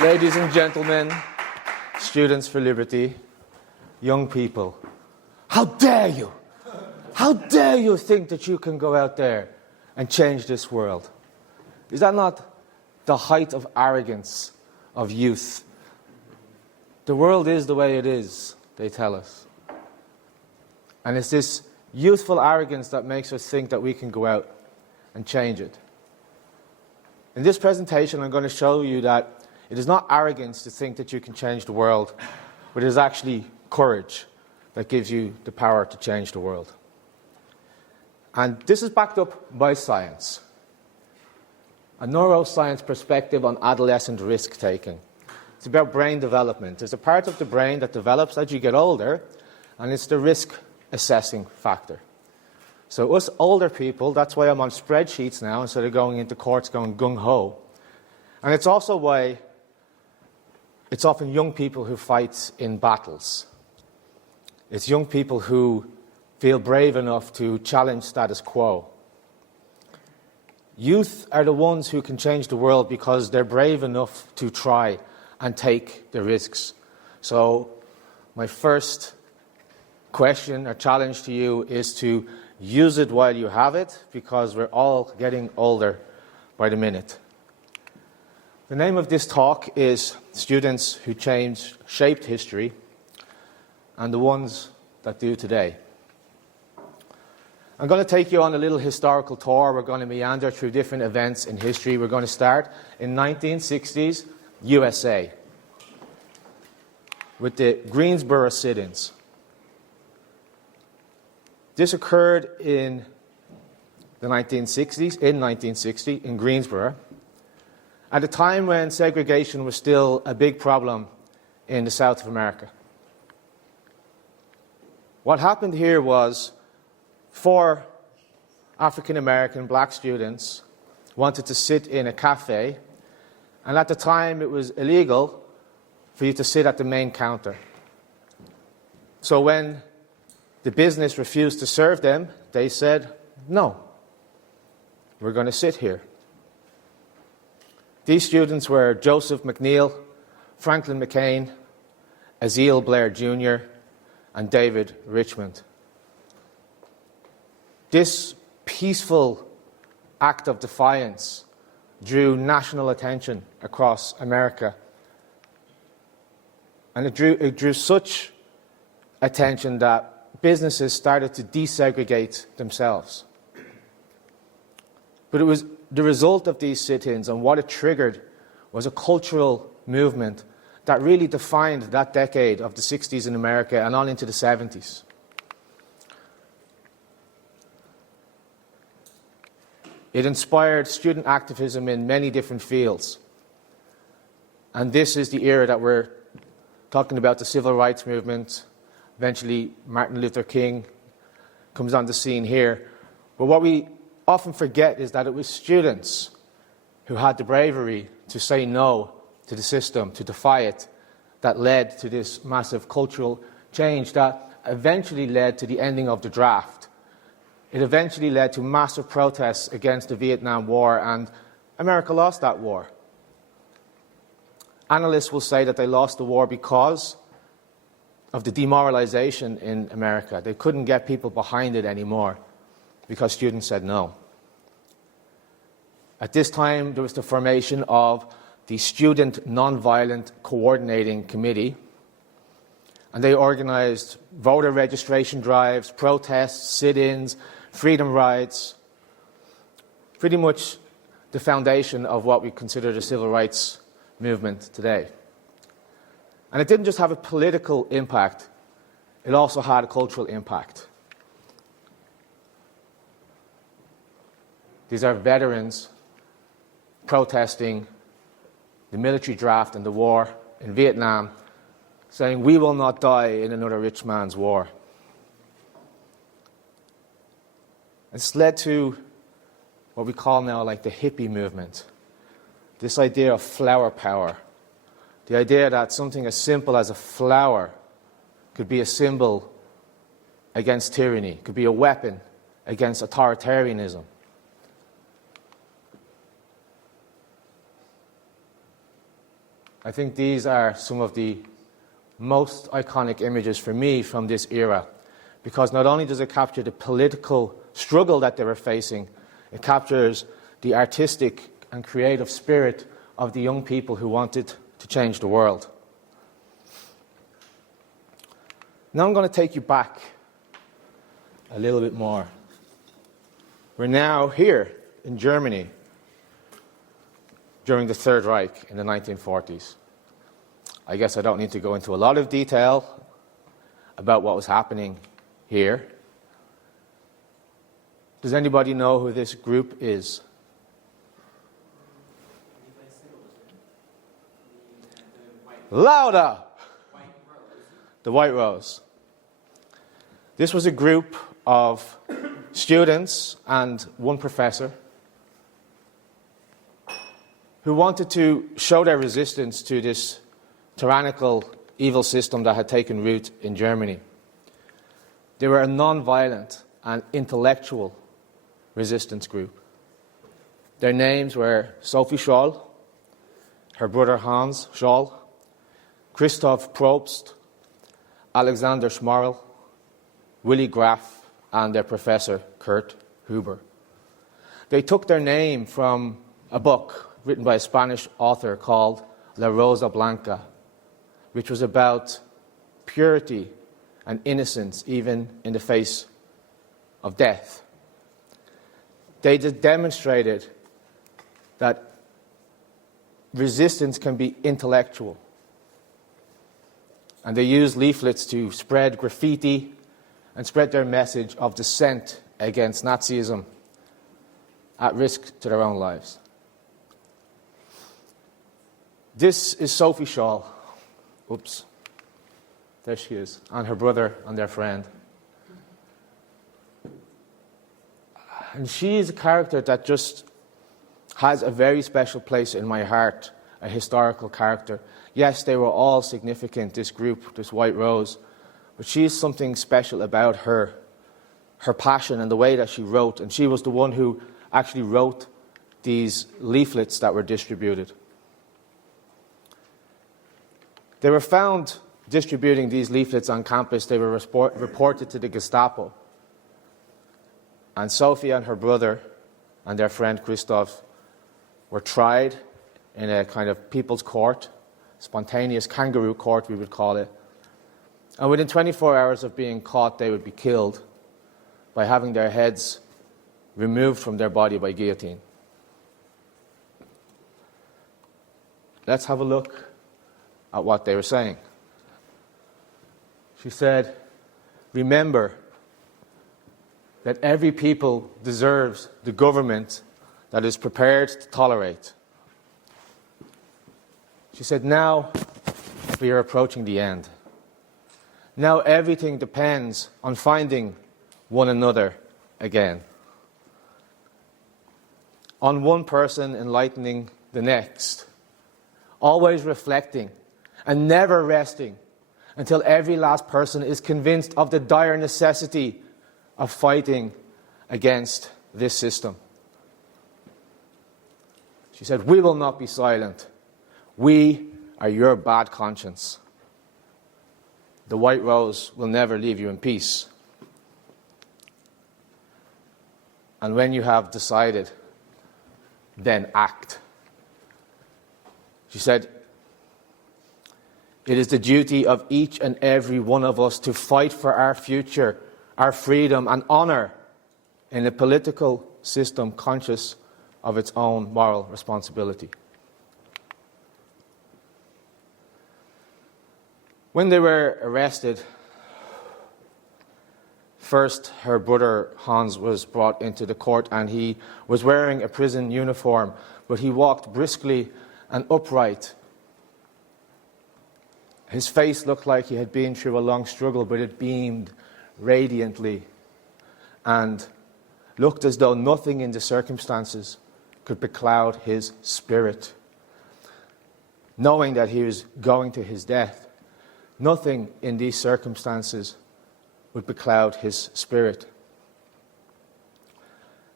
Ladies and gentlemen, students for liberty, young people, how dare you? How dare you think that you can go out there and change this world? Is that not the height of arrogance of youth? The world is the way it is, they tell us. And it's this youthful arrogance that makes us think that we can go out and change it. In this presentation, I'm going to show you that it is not arrogance to think that you can change the world, but it is actually courage that gives you the power to change the world. And this is backed up by science. A neuroscience perspective on adolescent risk-taking. It's about brain development. There's a part of the brain that develops as you get older, and it's the risk-assessing factor. So us older people, that's why I'm on spreadsheets now instead of going into courts going gung-ho. And it's also why it's often young people who fight in battles. It's young people who feel brave enough to challenge status quo. Youth are the ones who can change the world because they're brave enough to try and take the risks. So my first question or challenge to you is to use it while you have it, because we're all getting older by the minute. The name of this talk is Students Who Shaped History and the Ones That Do Today. I'm going to take you on a little historical tour. We're going to meander through different events in history. We're going to start in 1960s USA with the Greensboro sit-ins. This occurred in the 1960s, in 1960, in Greensboro, at a time when segregation was still a big problem in the South of America. What happened here was 4 African-American black students wanted to sit in a cafe, and at the time it was illegal for you to sit at the main counter. So when the business refused to serve them, they said, no, we're going to sit here. These students were Joseph McNeil, Franklin McCain, Aziel Blair Jr., and David Richmond. This peaceful act of defiance drew national attention across America. And it drew such attention that businesses started to desegregate themselves. But it was the result of these sit-ins, and what it triggered was a cultural movement that really defined that decade of the 60s in America and on into the 70s. It inspired student activism in many different fields. And this is the era that we're talking about, the civil rights movement. Eventually, Martin Luther King comes on the scene here. But what we often forget is that it was students who had the bravery to say no to the system, to defy it, that led to this massive cultural change that eventually led to the ending of the draft. It eventually led to massive protests against the Vietnam War, and America lost that war. Analysts will say that they lost the war because of the demoralization in America. They couldn't get people behind it anymore because students said no. At this time, there was the formation of the Student Nonviolent Coordinating Committee, and they organized voter registration drives, protests, sit-ins, freedom rides, pretty much the foundation of what we consider the civil rights movement today. And it didn't just have a political impact, it also had a cultural impact. These are veterans protesting the military draft and the war in Vietnam, saying, we will not die in another rich man's war. It's led to what we call now like the hippie movement, this idea of flower power, the idea that something as simple as a flower could be a symbol against tyranny, could be a weapon against authoritarianism. I think these are some of the most iconic images for me from this era, because not only does it capture the political struggle that they were facing, it captures the artistic and creative spirit of the young people who wanted to change the world. Now I'm going to take you back a little bit more. We're now here in Germany during the Third Reich in the 1940s. I guess I don't need to go into a lot of detail about what was happening here. Does anybody know who this group is? Louder! The White Rose. This was a group of students and one professor who wanted to show their resistance to this tyrannical, evil system that had taken root in Germany. They were a non-violent and intellectual resistance group. Their names were Sophie Scholl, her brother Hans Scholl, Christoph Probst, Alexander Schmarl, Willy Graf, and their professor Kurt Huber. They took their name from a book written by a Spanish author called La Rosa Blanca, which was about purity and innocence even in the face of death. They demonstrated that resistance can be intellectual. And they used leaflets to spread graffiti and spread their message of dissent against Nazism at risk to their own lives. This is Sophie Scholl. Oops. There she is, and her brother and their friend. And she is a character that just has a very special place in my heart, a historical character. Yes, they were all significant, this group, this White Rose, but she is something special about her passion and the way that she wrote. And she was the one who actually wrote these leaflets that were distributed. They were found distributing these leaflets on campus. They were reported to the Gestapo. And Sophie and her brother and their friend Christoph were tried in a kind of people's court, spontaneous kangaroo court, we would call it. And within 24 hours of being caught, they would be killed by having their heads removed from their body by guillotine. Let's have a look at what they were saying. She said, "Remember that every people deserves the government that is prepared to tolerate." She said, "Now we are approaching the end. Now everything depends on finding one another again. On one person enlightening the next, always reflecting and never resting until every last person is convinced of the dire necessity of fighting against this system." She said, "We will not be silent. We are your bad conscience. The White Rose will never leave you in peace. And when you have decided, then act." She said, "It is the duty of each and every one of us to fight for our future, our freedom and honor in a political system conscious of its own moral responsibility." When they were arrested, first her brother Hans was brought into the court, and he was wearing a prison uniform, but he walked briskly and upright. His face looked like he had been through a long struggle, but it beamed radiantly and looked as though nothing in the circumstances could becloud his spirit. Knowing that he was going to his death, nothing in these circumstances would becloud his spirit.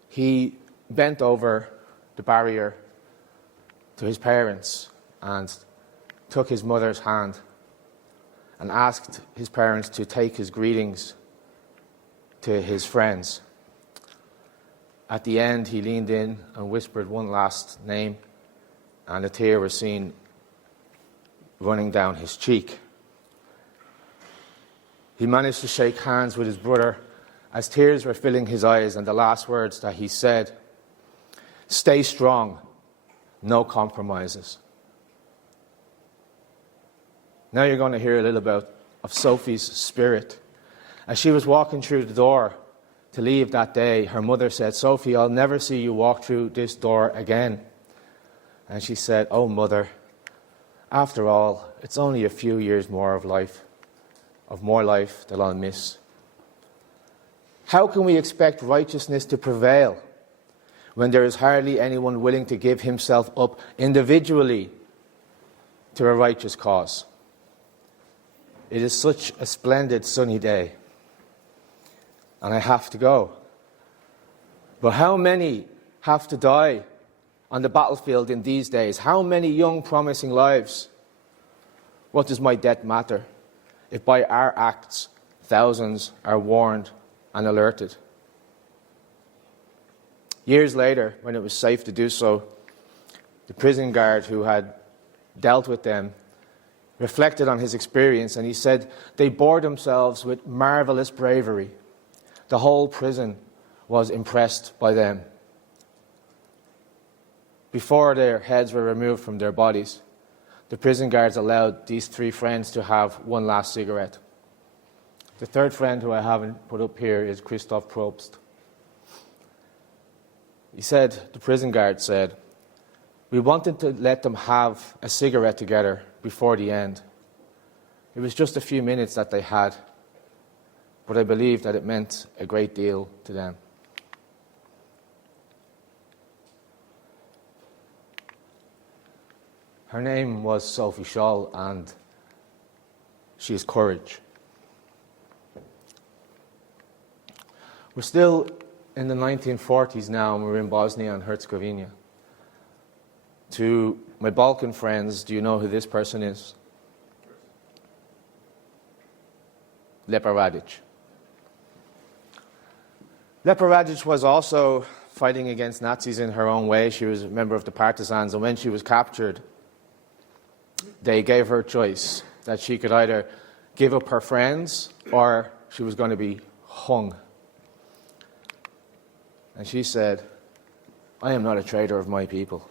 He bent over the barrier to his parents and took his mother's hand and asked his parents to take his greetings to his friends. At the end, he leaned in and whispered one last name, and a tear was seen running down his cheek. He managed to shake hands with his brother as tears were filling his eyes, and the last words that he said, "Stay strong, no compromises." Now you're going to hear a little bit of Sophie's spirit. As she was walking through the door to leave that day, her mother said, "Sophie, I'll never see you walk through this door again." And she said, "Oh, Mother, after all, it's only a few years more of more life that I'll miss." How can we expect righteousness to prevail when there is hardly anyone willing to give himself up individually to a righteous cause? It is such a splendid sunny day, and I have to go. But how many have to die on the battlefield in these days? How many young, promising lives? What does my death matter if by our acts thousands are warned and alerted? Years later, when it was safe to do so, the prison guard who had dealt with them reflected on his experience, and he said they bore themselves with marvelous bravery. The whole prison was impressed by them. Before their heads were removed from their bodies, the prison guards allowed these three friends to have one last cigarette. The third friend, who I haven't put up here, is Christoph Probst. The prison guard said, "We wanted to let them have a cigarette together before the end. It was just a few minutes that they had, but I believe that it meant a great deal to them." Her name was Sophie Scholl, and she is courage. We're still in the 1940s now, and we're in Bosnia and Herzegovina. To my Balkan friends, do you know who this person is? Lepa Radic. Lepa Radic was also fighting against Nazis in her own way. She was a member of the partisans, and when she was captured, they gave her a choice that she could either give up her friends or she was going to be hung. And she said, "I am not a traitor of my people.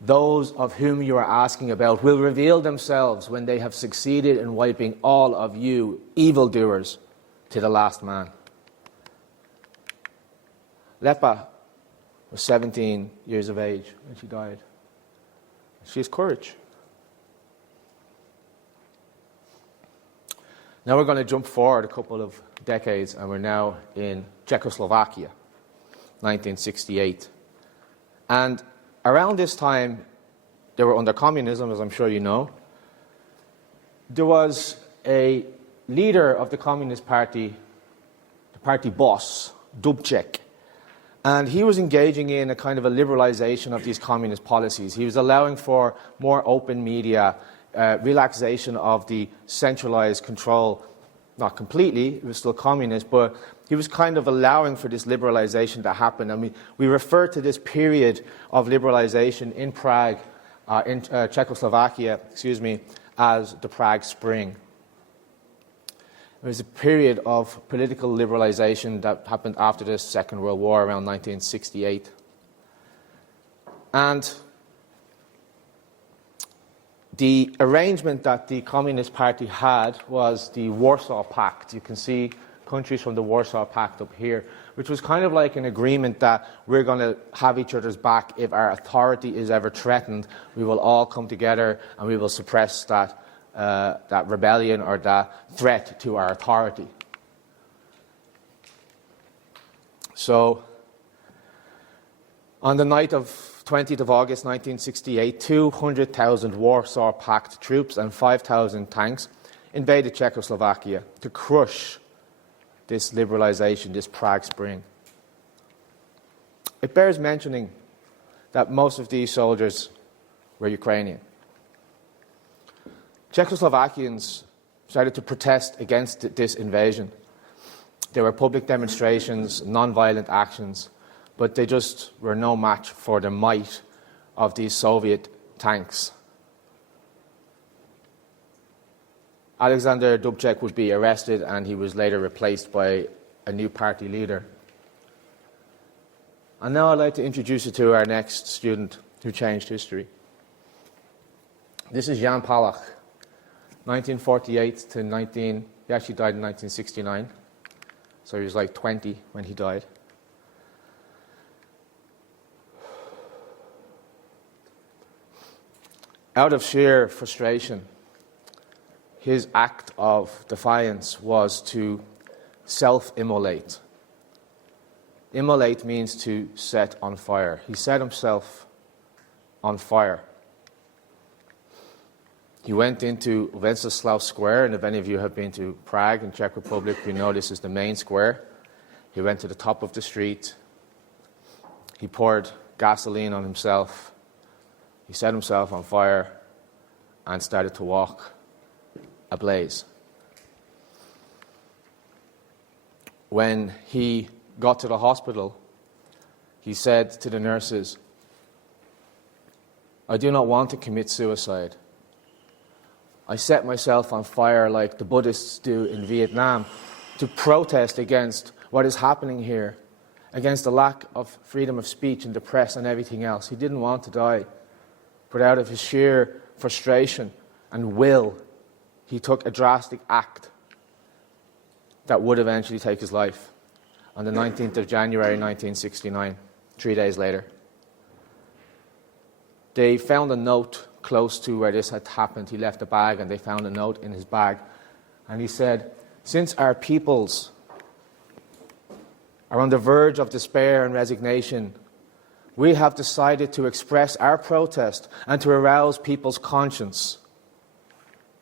Those of whom you are asking about will reveal themselves when they have succeeded in wiping all of you evildoers to the last man." Lepa was 17 years of age when she died. She has courage. Now we're going to jump forward a couple of decades, and we're now in Czechoslovakia, 1968. And around this time, they were under communism, as I'm sure you know. There was a leader of the Communist Party, the party boss, Dubček, and he was engaging in a kind of a liberalization of these communist policies. He was allowing for more open media, relaxation of the centralized control, not completely, it was still communist, but he was kind of allowing for this liberalization to happen. And we refer to this period of liberalization in Prague, in Czechoslovakia, as the Prague Spring. It was a period of political liberalization that happened after the Second World War, around 1968. And the arrangement that the Communist Party had was the Warsaw Pact. You can see countries from the Warsaw Pact up here, which was kind of like an agreement that we're going to have each other's back. If our authority is ever threatened, we will all come together and we will suppress that rebellion or that threat to our authority. So, on the night of 20th of August 1968, 200,000 Warsaw Pact troops and 5,000 tanks invaded Czechoslovakia to crush this liberalization, this Prague Spring. It bears mentioning that most of these soldiers were Ukrainian. Czechoslovakians started to protest against this invasion. There were public demonstrations, non-violent actions, but they just were no match for the might of these Soviet tanks. Alexander Dubček would be arrested, and he was later replaced by a new party leader. And now I'd like to introduce you to our next student who changed history. This is Jan Palach, 1948 to 19... He actually died in 1969, so he was like 20 when he died. Out of sheer frustration, his act of defiance was to self-immolate. Immolate means to set on fire. He set himself on fire. He went into Wenceslav Square, and if any of you have been to Prague in Czech Republic, you know this is the main square. He went to the top of the street. He poured gasoline on himself. He set himself on fire and started to walk ablaze. When he got to the hospital, he said to the nurses, "I do not want to commit suicide. I set myself on fire like the Buddhists do in Vietnam to protest against what is happening here, against the lack of freedom of speech in the press and everything else." He didn't want to die, but out of his sheer frustration and will, he took a drastic act that would eventually take his life on the 19th of January 1969, 3 days later. They found a note close to where this had happened. He left a bag, and they found a note in his bag. And he said, "Since our peoples are on the verge of despair and resignation, we have decided to express our protest and to arouse people's conscience.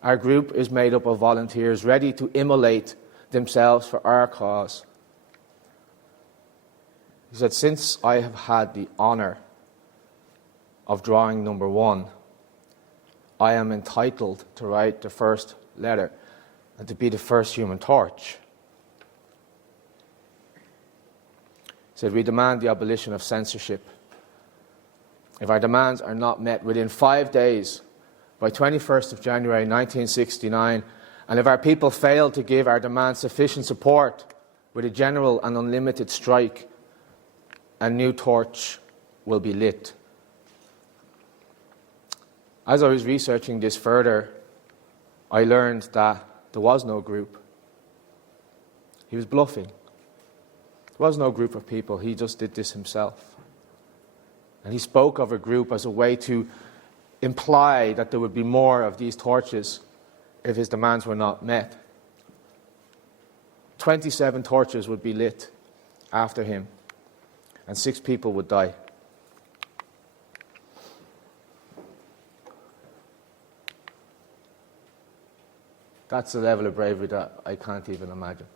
Our group is made up of volunteers ready to immolate themselves for our cause." He said, "Since I have had the honor of drawing number one, I am entitled to write the first letter and to be the first human torch." He said, "We demand the abolition of censorship. If our demands are not met within 5 days, by 21st of January 1969, and if our people fail to give our demands sufficient support with a general and unlimited strike, a new torch will be lit." As I was researching this further, I learned that there was no group. He was bluffing. There was no group of people. He just did this himself. And he spoke of a group as a way to imply that there would be more of these torches if his demands were not met. 27 torches would be lit after him, and 6 people would die. That's a level of bravery that I can't even imagine.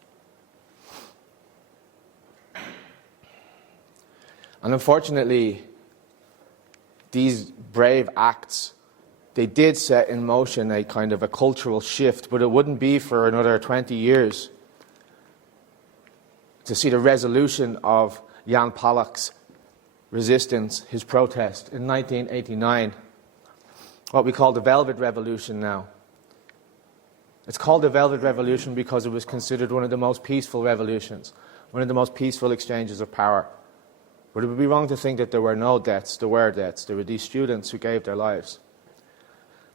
And unfortunately, these brave acts, they did set in motion a kind of a cultural shift, but it wouldn't be for another 20 years to see the resolution of Jan Palach's resistance, his protest in 1989, what we call the Velvet Revolution now. It's called the Velvet Revolution because it was considered one of the most peaceful revolutions, one of the most peaceful exchanges of power. But it would be wrong to think that there were no deaths. There were deaths. There were these students who gave their lives.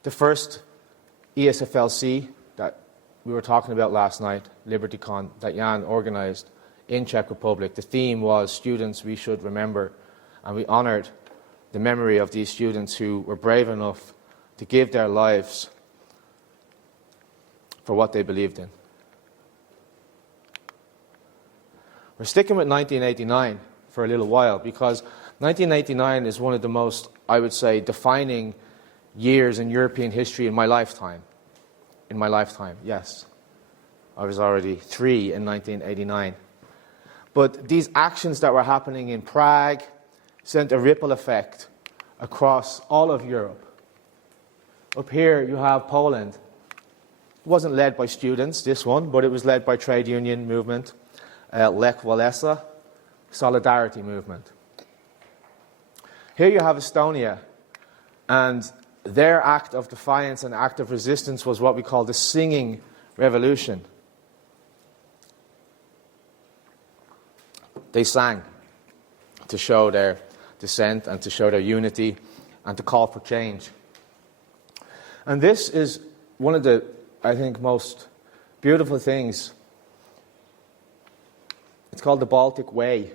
The first ESFLC that we were talking about last night, LibertyCon, that Jan organized in Czech Republic, the theme was Students We Should Remember. And we honored the memory of these students who were brave enough to give their lives for what they believed in. We're sticking with 1989 for a little while because 1989 is one of the most, I would say, defining years in European history in my lifetime. In my lifetime, yes. I was already 3 in 1989. But these actions that were happening in Prague sent a ripple effect across all of Europe. Up here you have Poland, wasn't led by students, this one, but it was led by trade union movement, Lech Walesa, solidarity movement. Here you have Estonia, and their act of defiance and act of resistance was what we call the singing revolution. They sang to show their dissent and to show their unity and to call for change. And this is one of the, I think, most beautiful things. It's called the Baltic Way.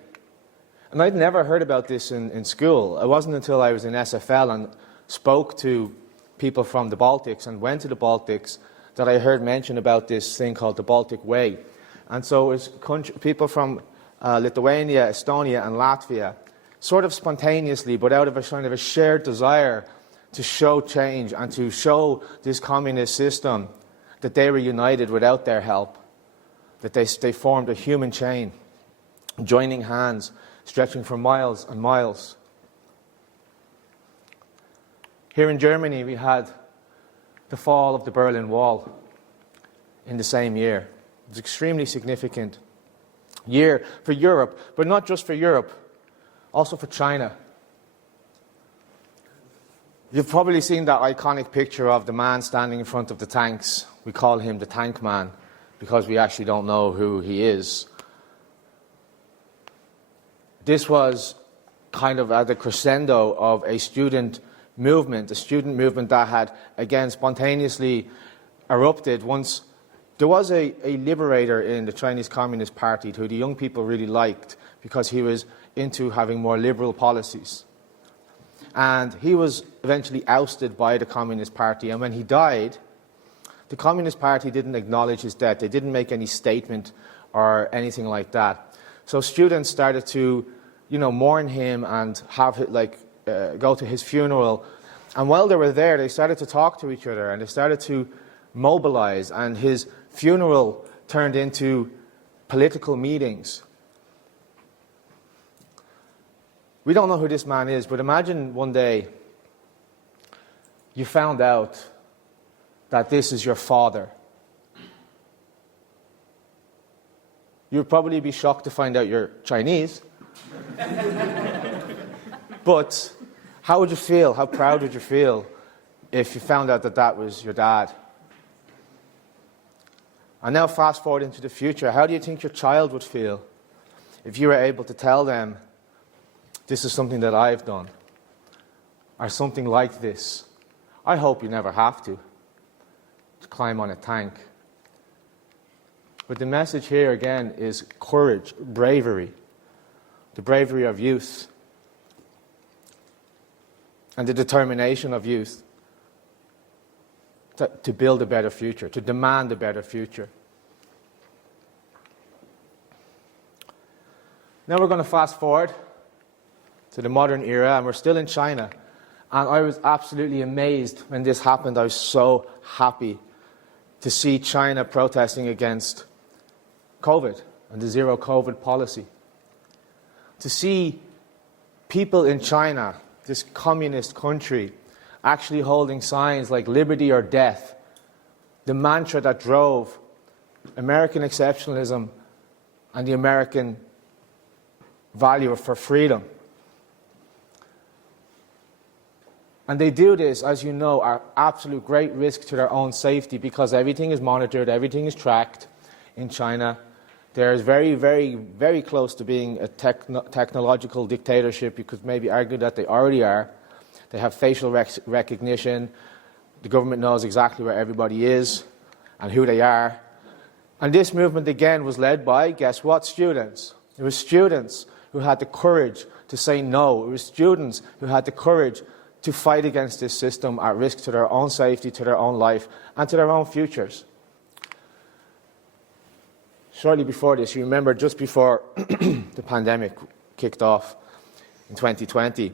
And I'd never heard about this in school. It wasn't until I was in SFL and spoke to people from the Baltics and went to the Baltics that I heard mention about this thing called the Baltic Way. And so it was people from Lithuania, Estonia and Latvia, sort of spontaneously, but out of a kind of a shared desire to show change and to show this communist system that they were united without their help, that they formed a human chain, joining hands, stretching for miles and miles. Here in Germany, we had the fall of the Berlin Wall in the same year. It was an extremely significant year for Europe, but not just for Europe, also for China. You've probably seen that iconic picture of the man standing in front of the tanks. We call him the Tank Man because we actually don't know who he is. This was kind of at the crescendo of a student movement that had, again, spontaneously erupted once. There was a liberator in the Chinese Communist Party who the young people really liked because he was into having more liberal policies. And he was eventually ousted by the Communist Party, and when he died, the Communist Party didn't acknowledge his death. They didn't make any statement or anything like that. So students started to, mourn him and have go to his funeral. And while they were there, they started to talk to each other and they started to mobilize. And his funeral turned into political meetings. We don't know who this man is, but imagine one day you found out that this is your father. You'd probably be shocked to find out you're Chinese. But how would you feel? How proud would you feel if you found out that that was your dad? And now fast forward into the future. How do you think your child would feel if you were able to tell them, this is something that I've done, or something like this? I hope you never have to climb on a tank. But the message here again is courage, bravery, the bravery of youth, and the determination of youth to build a better future, to demand a better future. Now we're going to fast forward to the modern era, and we're still in China. And I was absolutely amazed when this happened. I was so happy to see China protesting against COVID and the zero COVID policy. To see people in China, this communist country, actually holding signs like liberty or death, the mantra that drove American exceptionalism and the American value for freedom. And they do this, as you know, at absolute great risk to their own safety because everything is monitored, everything is tracked in China. They're very, very, very close to being a technological dictatorship. You could maybe argue that they already are. They have facial recognition. The government knows exactly where everybody is and who they are. And this movement, again, was led by, guess what, students. It was students who had the courage to say no. It was students who had the courage to fight against this system at risk to their own safety, to their own life, and to their own futures. Shortly before this, you remember just before the pandemic kicked off in 2020,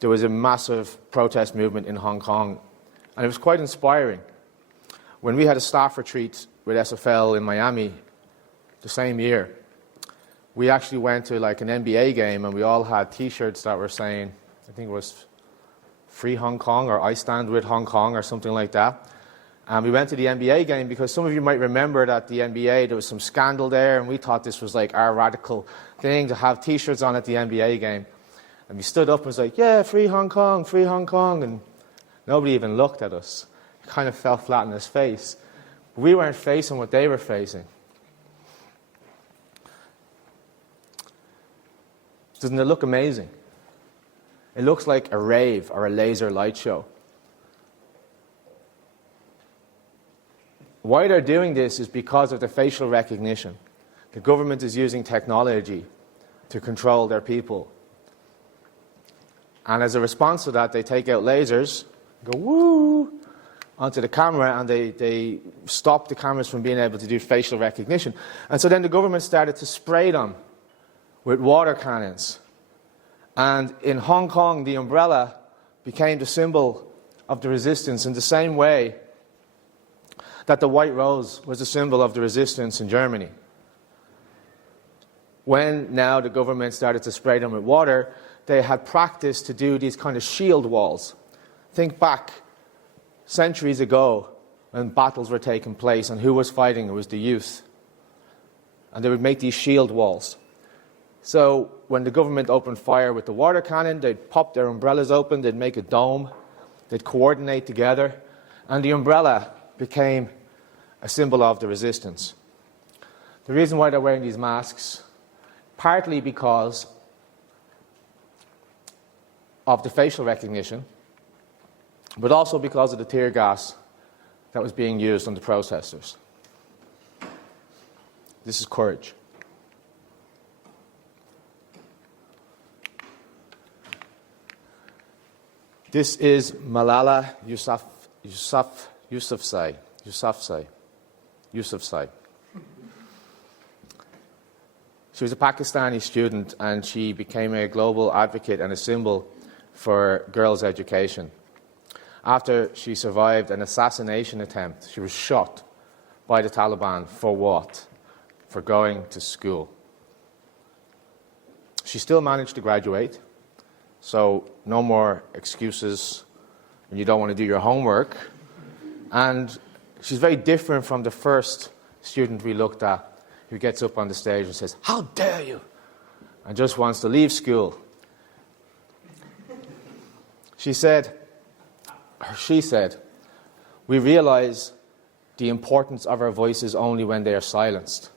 there was a massive protest movement in Hong Kong, and it was quite inspiring. When we had a staff retreat with SFL in Miami the same year, we actually went to like an NBA game, and we all had T-shirts that were saying, I think it was Free Hong Kong or I Stand With Hong Kong or something like that. And we went to the NBA game because some of you might remember that the NBA, there was some scandal there, and we thought this was like our radical thing to have T-shirts on at the NBA game. And we stood up and was like, yeah, free Hong Kong, and nobody even looked at us. It kind of fell flat on his face. We weren't facing what they were facing. Doesn't it look amazing? It looks like a rave or a laser light show. Why they're doing this is because of the facial recognition. The government is using technology to control their people. And as a response to that, they take out lasers, go woo, onto the camera, and they stop the cameras from being able to do facial recognition. And so then the government started to spray them with water cannons. And in Hong Kong, the umbrella became the symbol of the resistance in the same way that the white rose was the symbol of the resistance in Germany. When now the government started to spray them with water, they had practiced to do these kind of shield walls. Think back centuries ago when battles were taking place and who was fighting? It was the youth. And they would make these shield walls. So when the government opened fire with the water cannon, they'd pop their umbrellas open, they'd make a dome, they'd coordinate together, and the umbrella became a symbol of the resistance. The reason why they're wearing these masks, partly because of the facial recognition, but also because of the tear gas that was being used on the protesters. This is courage. This is Malala Yousafzai. She was a Pakistani student, and she became a global advocate and a symbol for girls' education. After she survived an assassination attempt, she was shot by the Taliban for what? For going to school. She still managed to graduate, so no more excuses when you don't want to do your homework. And she's very different from the first student we looked at who gets up on the stage and says, "How dare you?" and just wants to leave school. She said, "We realize the importance of our voices only when they are silenced."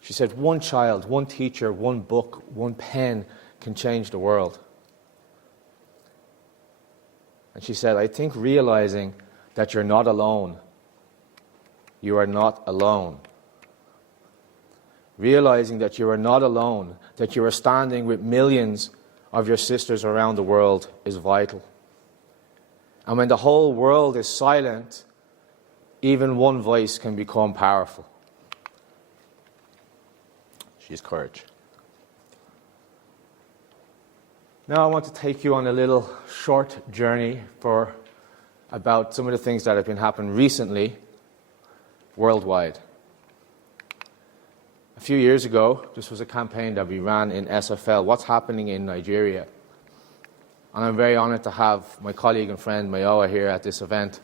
She said, one child, one teacher, one book, one pen can change the world. And she said, "I think realizing that you're not alone. You are not alone. Realizing that you are not alone, that you are standing with millions of your sisters around the world is vital. And when the whole world is silent, even one voice can become powerful." She's courage. Now I want to take you on a little short journey about some of the things that have been happening recently worldwide. A few years ago, this was a campaign that we ran in SFL, What's Happening in Nigeria? And I'm very honoured to have my colleague and friend Mayowa here at this event.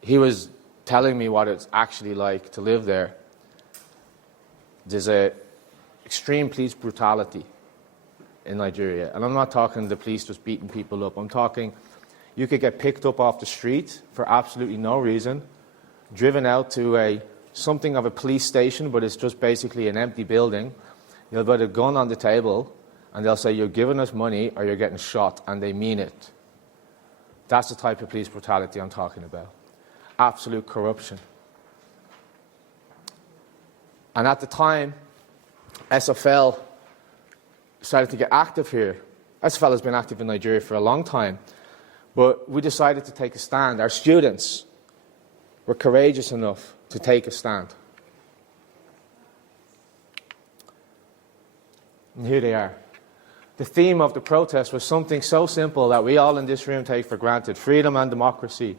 He was telling me what it's actually like to live there. There's extreme police brutality in Nigeria. And I'm not talking the police just beating people up. I'm talking you could get picked up off the street for absolutely no reason, driven out to something of a police station, but it's just basically an empty building. You'll put a gun on the table, and they'll say, "You're giving us money or you're getting shot," and they mean it. That's the type of police brutality I'm talking about. Absolute corruption. And at the time, SFL started to get active here. SFL has been active in Nigeria for a long time, but we decided to take a stand. Our students were courageous enough to take a stand. And here they are. The theme of the protest was something so simple that we all in this room take for granted: freedom and democracy.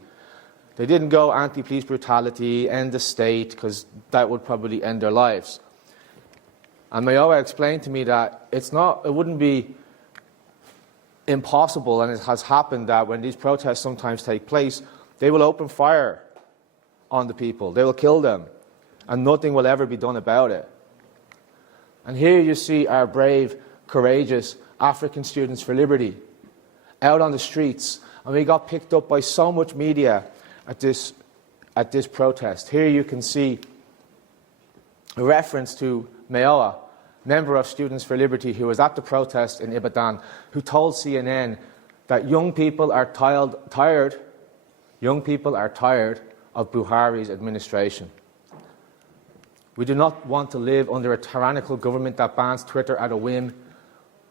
They didn't go anti-police brutality, end the state, because that would probably end their lives. And Mayowa explained to me that it wouldn't be impossible, and it has happened that when these protests sometimes take place, they will open fire on the people. They will kill them, and nothing will ever be done about it. And here you see our brave, courageous African Students for Liberty out on the streets, and we got picked up by so much media at this protest. Here you can see a reference to Meoa, member of Students for Liberty, who was at the protest in Ibadan, who told CNN that young people are tired of Buhari's administration. We do not want to live under a tyrannical government that bans Twitter at a whim.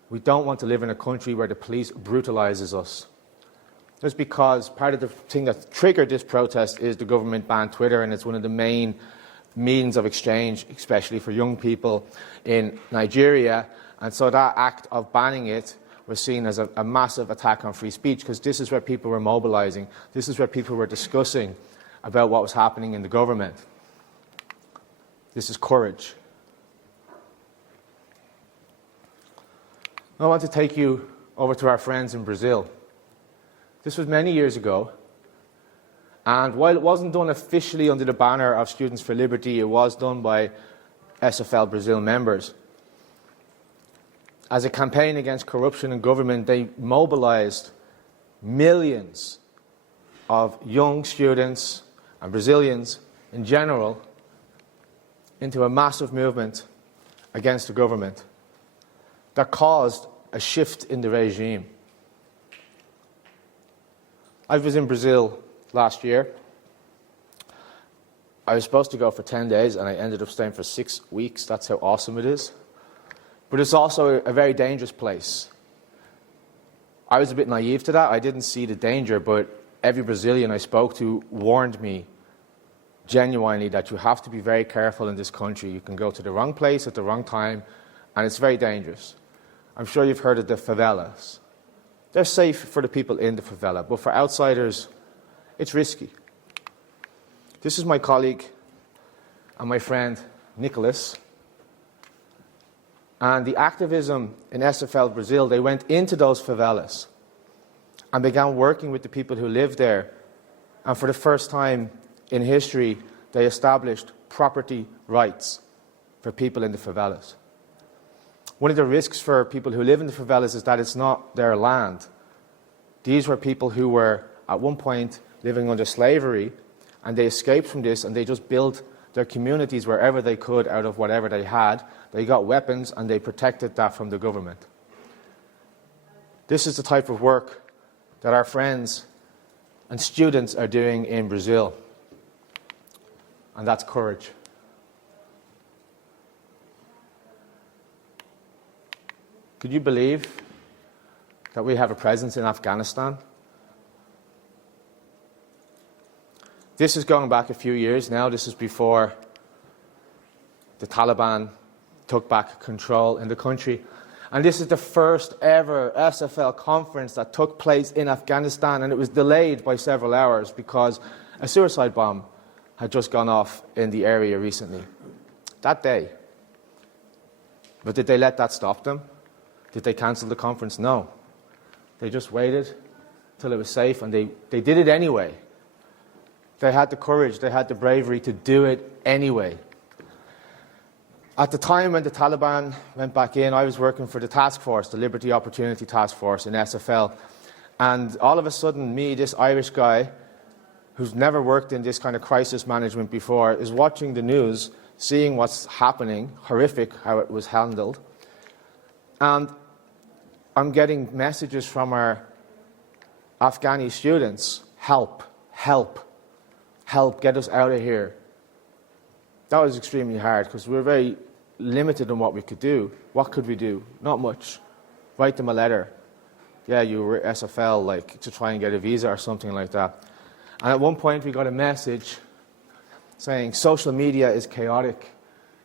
We don't want to live in a country where the police brutalizes us. Just because part of the thing that triggered this protest is the government banned Twitter, and it's one of the main means of exchange, especially for young people in Nigeria. And so that act of banning it was seen as a massive attack on free speech, because this is where people were mobilizing. This is where people were discussing about what was happening in the government. This is courage. I want to take you over to our friends in Brazil. This was many years ago. And while it wasn't done officially under the banner of Students for Liberty, it was done by SFL Brazil members. As a campaign against corruption in government, they mobilized millions of young students and Brazilians in general into a massive movement against the government that caused a shift in the regime. I was in Brazil last year. I was supposed to go for 10 days and I ended up staying for 6 weeks. That's how awesome it is. But it's also a very dangerous place. I was a bit naive to that. I didn't see the danger, but every Brazilian I spoke to warned me genuinely that you have to be very careful in this country. You can go to the wrong place at the wrong time, and it's very dangerous. I'm sure you've heard of the favelas. They're safe for the people in the favela, but for outsiders, it's risky. This is my colleague and my friend, Nicholas. And the activism in SFL Brazil, they went into those favelas and began working with the people who lived there. And for the first time in history, they established property rights for people in the favelas. One of the risks for people who live in the favelas is that it's not their land. These were people who were, at one point, living under slavery, and they escaped from this, and they just built their communities wherever they could out of whatever they had. They got weapons, and they protected that from the government. This is the type of work that our friends and students are doing in Brazil. And that's courage. Could you believe that we have a presence in Afghanistan? This is going back a few years now. This is before the Taliban took back control in the country. And this is the first ever SFL conference that took place in Afghanistan, and it was delayed by several hours because a suicide bomb had just gone off in the area recently. That day. But did they let that stop them? Did they cancel the conference? No. They just waited till it was safe, and they did it anyway. They had the courage, they had the bravery to do it anyway. At the time when the Taliban went back in, I was working for the task force, the Liberty Opportunity Task Force in SFL. And all of a sudden, me, this Irish guy, who's never worked in this kind of crisis management before, is watching the news, seeing what's happening, horrific how it was handled. And I'm getting messages from our Afghani students, help, help, help, get us out of here. That was extremely hard because we were very limited in what we could do. What could we do? Not much. Write them a letter. Yeah, you were SFL, like, to try and get a visa or something like that. And at one point we got a message saying social media is chaotic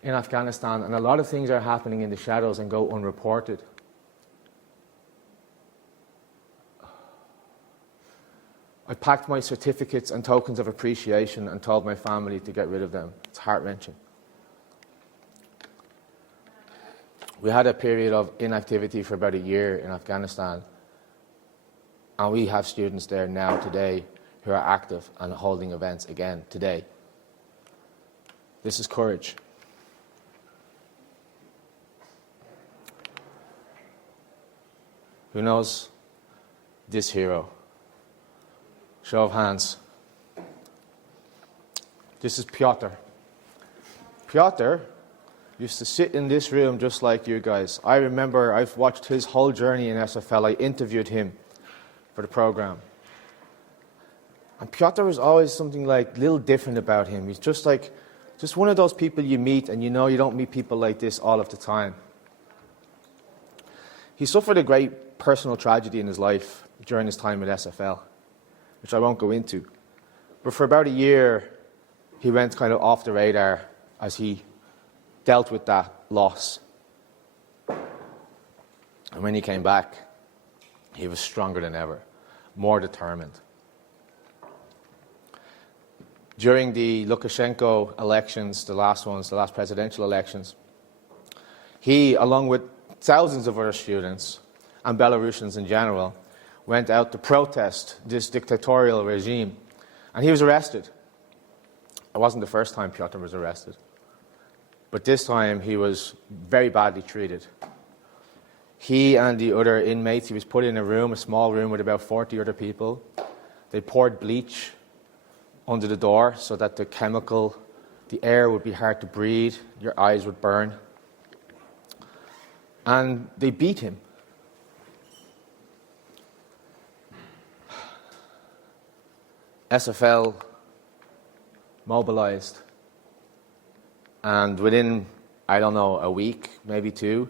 in Afghanistan and a lot of things are happening in the shadows and go unreported. I packed my certificates and tokens of appreciation and told my family to get rid of them. It's heart-wrenching. We had a period of inactivity for about a year in Afghanistan, And we have students there now today who are active and holding events again today. This is courage. Who knows this hero? Show of hands. This is Piotr. Piotr used to sit in this room just like you guys. I remember I've watched his whole journey in SFL. I interviewed him for the program. And Piotr was always something like a little different about him. He's just one of those people you meet and you know you don't meet people like this all of the time. He suffered a great personal tragedy in his life during his time at SFL, which I won't go into. But for about a year, he went kind of off the radar as he dealt with that loss. And when he came back, he was stronger than ever, more determined. During the Lukashenko elections, the last presidential elections, he, along with thousands of other students and Belarusians in general, went out to protest this dictatorial regime. And he was arrested. It wasn't the first time Piotr was arrested. But this time he was very badly treated. He and the other inmates, he was put in a room, a small room with about 40 other people. They poured bleach under the door so that the air would be hard to breathe, your eyes would burn. And they beat him. SFL mobilized. And within, I don't know, a week, maybe two,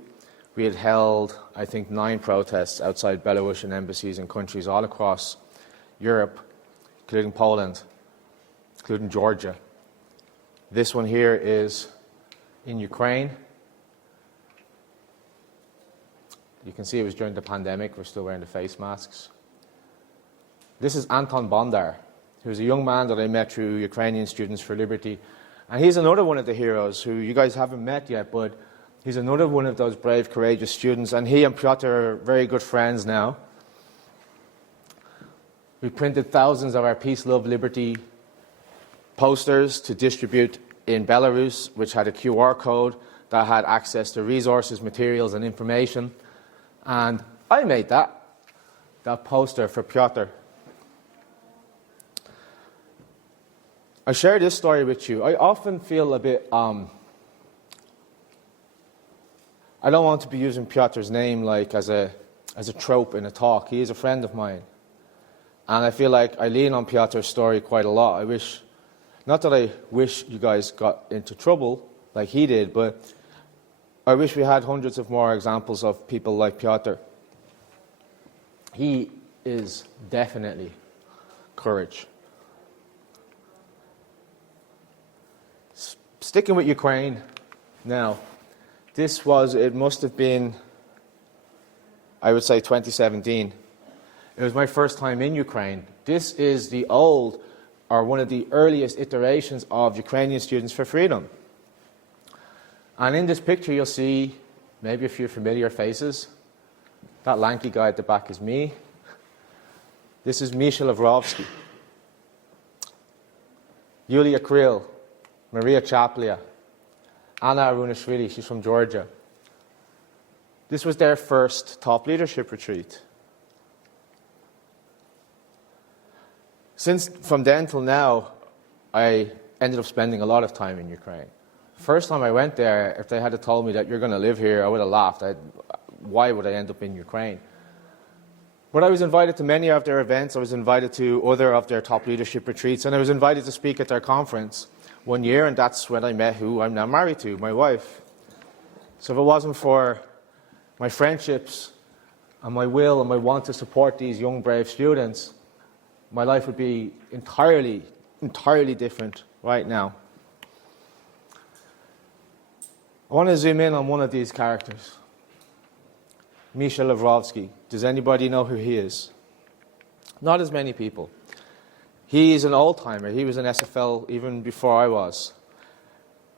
we had held, I think, 9 protests outside Belarusian embassies in countries all across Europe, including Poland, including Georgia. This one here is in Ukraine. You can see it was during the pandemic. We're still wearing the face masks. This is Anton Bondar, who's a young man that I met through Ukrainian Students for Liberty. And he's another one of the heroes who you guys haven't met yet, but he's another one of those brave, courageous students. And he and Piotr are very good friends now. We printed thousands of our Peace, Love, Liberty posters to distribute in Belarus, which had a QR code that had access to resources, materials, and information. And I made that poster for Piotr. I share this story with you. I often feel a bit, I don't want to be using Piotr's name like as a trope in a talk. He is a friend of mine. And I feel like I lean on Piotr's story quite a lot. Not that I wish you guys got into trouble like he did, but I wish we had hundreds of more examples of people like Piotr. He is definitely courage. Sticking with Ukraine now, it must have been, I would say 2017. It was my first time in Ukraine. This is one of the earliest iterations of Ukrainian Students for Freedom. And in this picture you'll see maybe a few familiar faces. That lanky guy at the back is me. This is Misha Lavrovsky. Yulia Kryl, Maria Chaplia, Anna Arunashvili, she's from Georgia. This was their first top leadership retreat. From then till now, I ended up spending a lot of time in Ukraine. First time I went there, if they had told me that you're going to live here, I would have laughed. Why would I end up in Ukraine? But I was invited to many of their events. I was invited to other of their top leadership retreats, and I was invited to speak at their conference one year, and that's when I met who I'm now married to, my wife. So if it wasn't for my friendships and my will and my want to support these young, brave students, my life would be entirely different right now. I want to zoom in on one of these characters, Misha Lavrovsky. Does anybody know who he is? Not as many people. He's an old-timer. He was in SFL even before I was.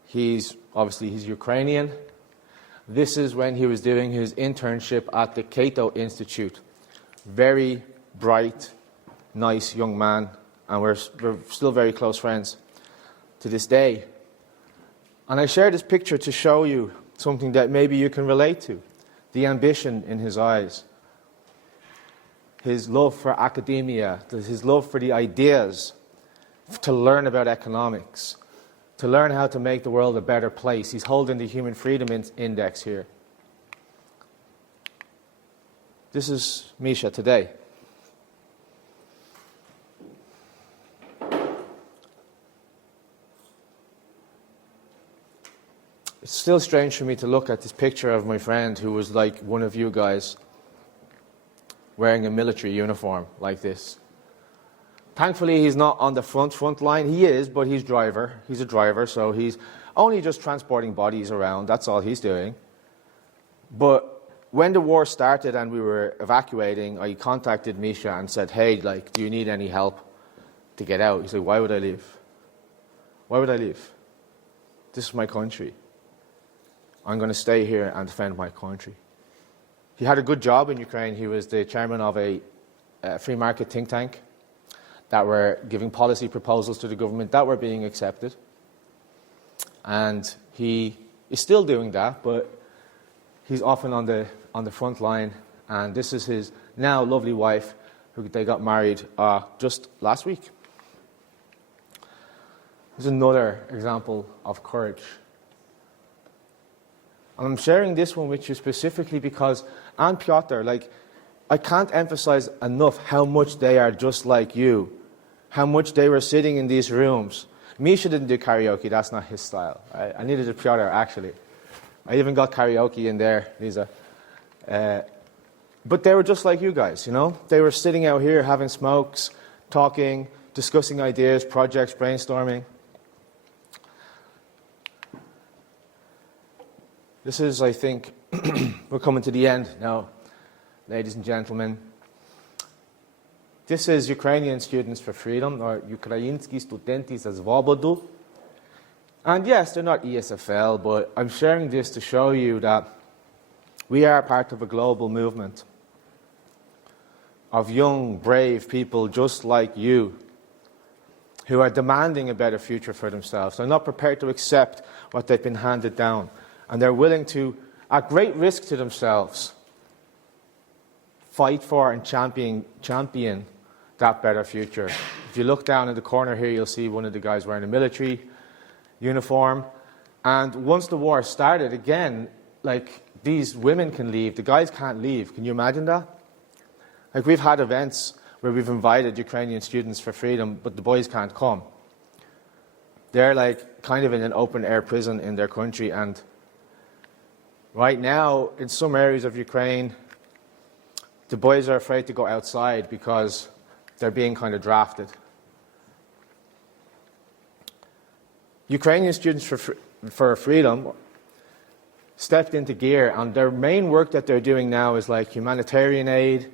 He's Ukrainian. This is when he was doing his internship at the Cato Institute. Very bright, nice young man, and we're still very close friends to this day. And I share this picture to show you something that maybe you can relate to. The ambition in his eyes. His love for academia, his love for the ideas, to learn about economics, to learn how to make the world a better place. He's holding the Human Freedom Index here. This is Misha today. It's still strange for me to look at this picture of my friend who was like one of you guys wearing a military uniform like this. Thankfully, he's not on the front line. He is, but he's a driver, so he's only just transporting bodies around. That's all he's doing. But when the war started and we were evacuating, I contacted Misha and said, hey, like, do you need any help to get out? He said, why would I leave? Why would I leave? This is my country. I'm going to stay here and defend my country. He had a good job in Ukraine. He was the chairman of a free market think tank that were giving policy proposals to the government that were being accepted. And he is still doing that, but he's often on the front line. And this is his now lovely wife, who they got married just last week. This is another example of courage. And I'm sharing this one with you specifically because Anne Piotr, I can't emphasize enough how much they are just like you, how much they were sitting in these rooms. Misha didn't do karaoke, that's not his style. Right? I needed a Piotr, actually. I even got karaoke in there, Lisa. But they were just like you guys, you know? They were sitting out here having smokes, talking, discussing ideas, projects, brainstorming. This is, I think, we're coming to the end now, ladies and gentlemen. This is Ukrainian Students for Freedom, or Ukraiński Studenty za Svobodu. And yes, they're not ESFL, but I'm sharing this to show you that we are part of a global movement of young, brave people just like you who are demanding a better future for themselves. They're not prepared to accept what they've been handed down. And they're willing to, at great risk to themselves, fight for and champion that better future. If you look down in the corner here, you'll see one of the guys wearing a military uniform. And once the war started, again, these women can leave, the guys can't leave. Can you imagine that? We've had events where we've invited Ukrainian Students for Freedom, but the boys can't come. They're kind of in an open-air prison in their country, and right now, in some areas of Ukraine, the boys are afraid to go outside because they're being kind of drafted. Ukrainian Students for Freedom stepped into gear, and their main work that they're doing now is humanitarian aid.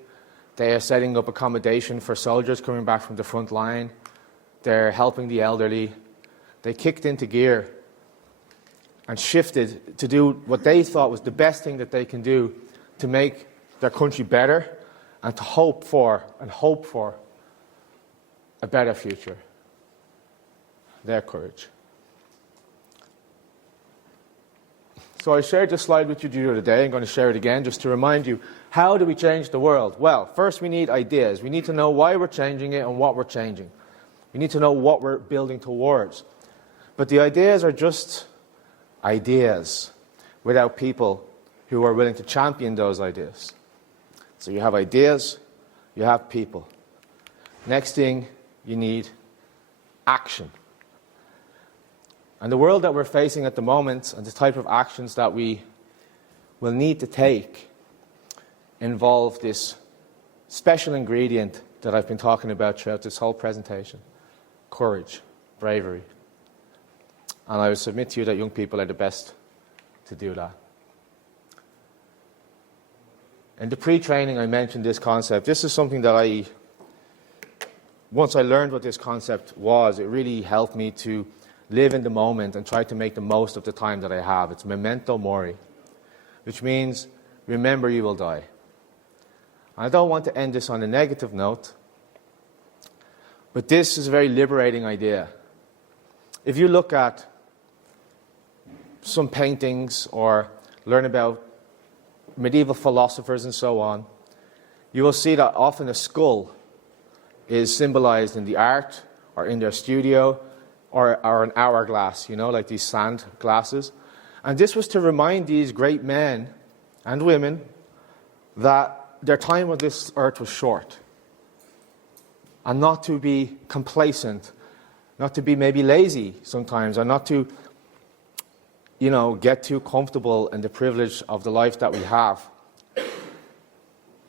They are setting up accommodation for soldiers coming back from the front line. They're helping the elderly. They kicked into gear and shifted to do what they thought was the best thing that they can do to make their country better and to hope for a better future. Their courage. So I shared this slide with you the other day. I'm going to share it again just to remind you, how do we change the world? Well, first we need ideas. We need to know why we're changing it and what we're changing. We need to know what we're building towards. But the ideas are just ideas without people who are willing to champion those ideas. So you have ideas, you have people. Next thing, you need action. And the world that we're facing at the moment and the type of actions that we will need to take involve this special ingredient that I've been talking about throughout this whole presentation: courage, bravery. And I would submit to you that young people are the best to do that. In the pre-training, I mentioned this concept. This is something that once I learned what this concept was, it really helped me to live in the moment and try to make the most of the time that I have. It's memento mori, which means remember you will die. I don't want to end this on a negative note, but this is a very liberating idea. If you look at some paintings or learn about medieval philosophers and so on, you will see that often a skull is symbolized in the art or in their studio or an hourglass, like these sand glasses. And this was to remind these great men and women that their time on this earth was short, and not to be complacent, not to be maybe lazy sometimes, or not to, get too comfortable in the privilege of the life that we have.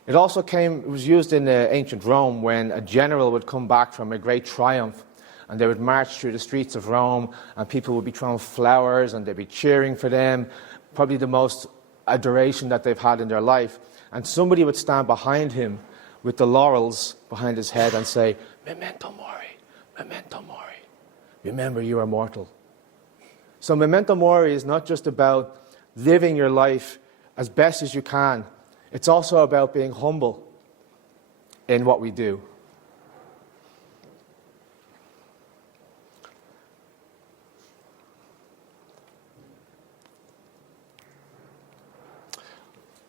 It was used in ancient Rome when a general would come back from a great triumph, and they would march through the streets of Rome, and people would be throwing flowers, and they'd be cheering for them, probably the most adoration that they've had in their life. And somebody would stand behind him with the laurels behind his head and say, "Memento mori, memento mori. Remember, you are mortal." So memento mori is not just about living your life as best as you can. It's also about being humble in what we do.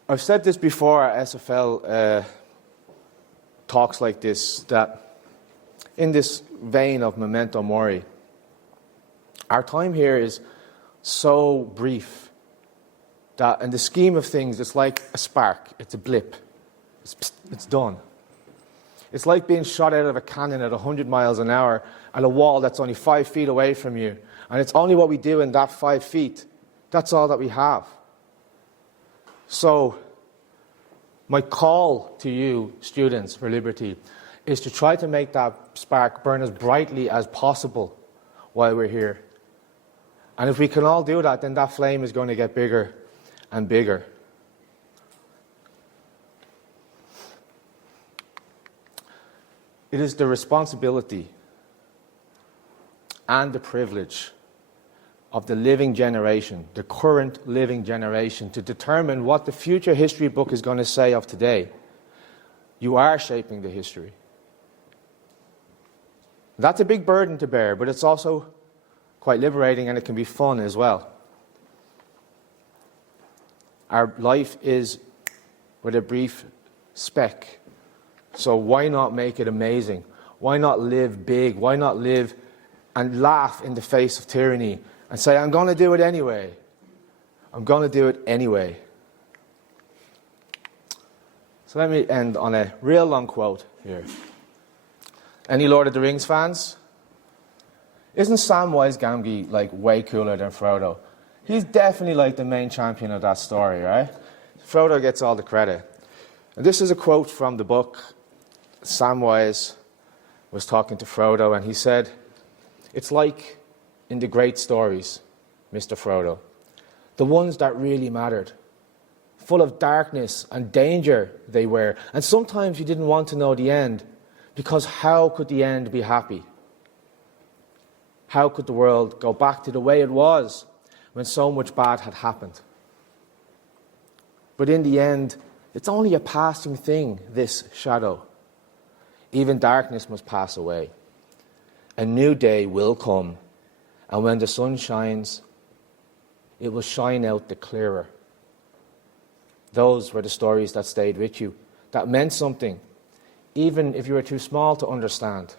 I've said this before at SFL talks like this, that in this vein of memento mori, our time here is so brief that in the scheme of things, it's like a spark, it's a blip, it's done. It's like being shot out of a cannon at 100 miles an hour at a wall that's only 5 feet away from you, and it's only what we do in that 5 feet. That's all that we have. So, my call to you, students for liberty, is to try to make that spark burn as brightly as possible while we're here. And if we can all do that, then that flame is going to get bigger and bigger. It is the responsibility and the privilege of the living generation, the current living generation, to determine what the future history book is going to say of today. You are shaping the history. That's a big burden to bear, but it's also quite liberating, and it can be fun as well. Our life is but a brief speck, so why not make it amazing? Why not live big? Why not live and laugh in the face of tyranny and say, "I'm going to do it anyway. I'm going to do it anyway." So let me end on a real long quote here. Any Lord of the Rings fans? Isn't Samwise Gamgee way cooler than Frodo? He's definitely the main champion of that story, right? Frodo gets all the credit. And this is a quote from the book. Samwise was talking to Frodo, and he said, "It's like in the great stories, Mr. Frodo, the ones that really mattered. Full of darkness and danger they were, and sometimes you didn't want to know the end, because how could the end be happy? How could the world go back to the way it was when so much bad had happened? But in the end, it's only a passing thing, this shadow. Even darkness must pass away. A new day will come, and when the sun shines, it will shine out the clearer." Those were the stories that stayed with you, that meant something, even if you were too small to understand.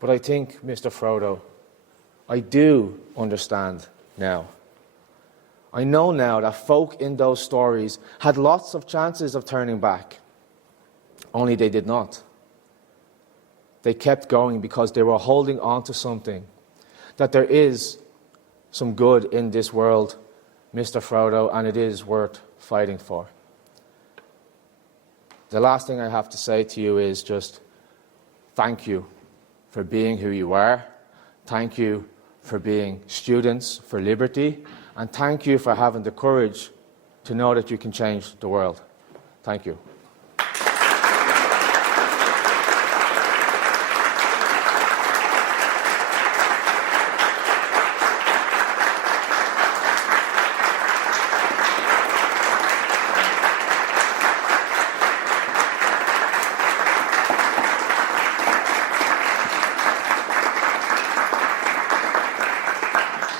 But I think, Mr. Frodo, I do understand now. I know now that folk in those stories had lots of chances of turning back, only they did not. They kept going because they were holding on to something, that there is some good in this world, Mr. Frodo, and it is worth fighting for. The last thing I have to say to you is just thank you for being who you are. Thank you for being students for liberty. And thank you for having the courage to know that you can change the world. Thank you.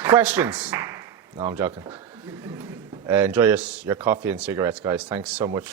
Questions? No, I'm joking. Enjoy your coffee and cigarettes, guys. Thanks so much.